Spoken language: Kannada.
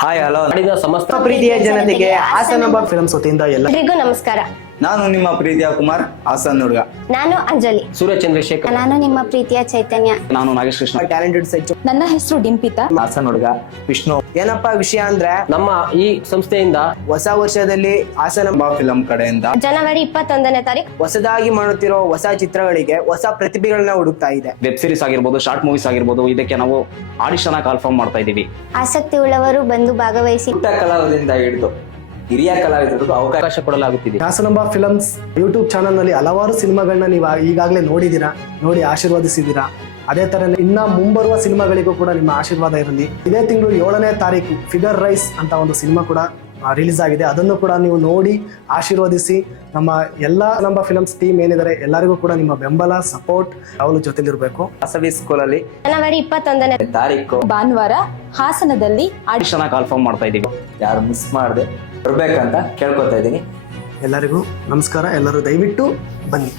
ಹಾಯ್ ಹಲೋ ನಾಡಿನ ಸಮಸ್ತ ಪ್ರೀತಿಯ ಜನತೆಗೆ ಹಾಸನಾಂಬ ಫಿಲ್ಮ್ಸ್ ವತಿಯಿಂದ ಎಲ್ರಿಗೂ ನಮಸ್ಕಾರ. ನಾನು ನಿಮ್ಮ ಪ್ರೀತಿಯ ಕುಮಾರ್ ಹಾಸನ್ ಹುಡುಗ. ನಾನು ಅಂಜಲಿ. ಸೂರ್ಯ ಚಂದ್ರಶೇಖರ್. ನಾನು ನಿಮ್ಮ ಪ್ರೀತಿಯ ಚೈತನ್ಯ. ನಾನು ನಾಗೇಶ್ ಕೃಷ್ಣ. Talented site. ನನ್ನ ಹೆಸರು ಡಿಂಪಿತಾ. ಹಾಸನ್ ಹುಡುಗ ವಿಷ್ಣು. ಏನಪ್ಪಾ ವಿಷಯ ಅಂದ್ರೆ ನಮ್ಮ ಈ ಸಂಸ್ಥೆಯಿಂದ ಹೊಸ ವರ್ಷದಲ್ಲಿ ಹಾಸನಾಂಬ ಫಿಲಂ ಕಡೆಯಿಂದ ಜನವರಿ 21ನೇ ತಾರೀಕು ಹೊಸದಾಗಿ ಮಾಡುತ್ತಿರೋ ಹೊಸ ಚಿತ್ರಗಳಿಗೆ ಹೊಸ ಪ್ರತಿಭೆಗಳನ್ನ ಹುಡುಕ್ತಾ ಇದೆ. ವೆಬ್ ಸೀರೀಸ್ ಆಗಿರ್ಬೋದು, ಶಾರ್ಟ್ ಮೂವೀಸ್ ಆಗಿರ್ಬೋದು, ಇದಕ್ಕೆ ನಾವು ಆಡಿಷನ್ ಕಾಲ್ಫಾರ್ಮ್ ಮಾಡ್ತಾ ಇದೀವಿ. ಆಸಕ್ತಿ ಉಳ್ಳವರು ಬಂದು ಭಾಗವಹಿಸಿ. ಪುಟ್ಟ ಕಲಾವಿದರಿಂದ ಹಿಡಿದು ಹಿರಿಯ ಕಲಾವಿದರಿಗೂ ಅವಕಾಶ ಕೊಡಲಾಗುತ್ತಿದೆ. ಹಾಸನಾಂಬ ಫಿಲ್ಮ್ಸ್ ಯೂಟ್ಯೂಬ್ ಚಾನಲ್ ನಲ್ಲಿ ಹಲವಾರು ಸಿನಿಮಾಗಳನ್ನ ನೀವು ಈಗಾಗಲೇ ನೋಡಿದೀರಾ, ನೋಡಿ ಆಶೀರ್ವದಿಸಿದ್ದೀರಾ. ಅದೇ ತರ ಇನ್ನ ಮುಂಬರುವ ಸಿನಿಮಾಗಳಿಗೂ ಕೂಡ ನಿಮ್ಮ ಆಶೀರ್ವಾದ ಇರಲಿ. ಇದೇ ತಿಂಗಳು 7ನೇ ತಾರೀಕು ಫಿಗರ್ ರೈಸ್ ಅಂತ ಒಂದು ಸಿನಿಮಾ ಕೂಡ ರಿಲೀಸ್ ಆಗಿದೆ. ಅದನ್ನು ಕೂಡ ನೀವು ನೋಡಿ ಆಶೀರ್ವದಿಸಿ. ನಮ್ಮ ನಮ್ಮ ಫಿಲ್ಮ್ಸ್ ಟೀಮ್ ಏನಿದ್ದಾರೆ ಎಲ್ಲರಿಗೂ ಕೂಡ ನಿಮ್ಮ ಬೆಂಬಲ ಸಪೋರ್ಟ್ ಯಾವಾಗಲೂ ಜೊತೆಲಿರಬೇಕು. ವಾಸವಿ ಸ್ಕೂಲ್ ಅಲ್ಲಿ ಜನವರಿ 21ನೇ ತಾರೀಕು ಭಾನುವಾರ ಹಾಸನದಲ್ಲಿ ಆಡಿಷನ್ ಕಾಲ್ಫಾರ್ಮ್ ಮಾಡ್ತಾ ಇದೀವಿ. ಯಾರು ಮಿಸ್ ಮಾಡದೆ ಬರ್ಬೇಕಂತ ಕೇಳ್ಕೊತಾ ಇದ್ದೀನಿ. ಎಲ್ಲರಿಗೂ ನಮಸ್ಕಾರ. ಎಲ್ಲರೂ ದಯವಿಟ್ಟು ಬನ್ನಿ.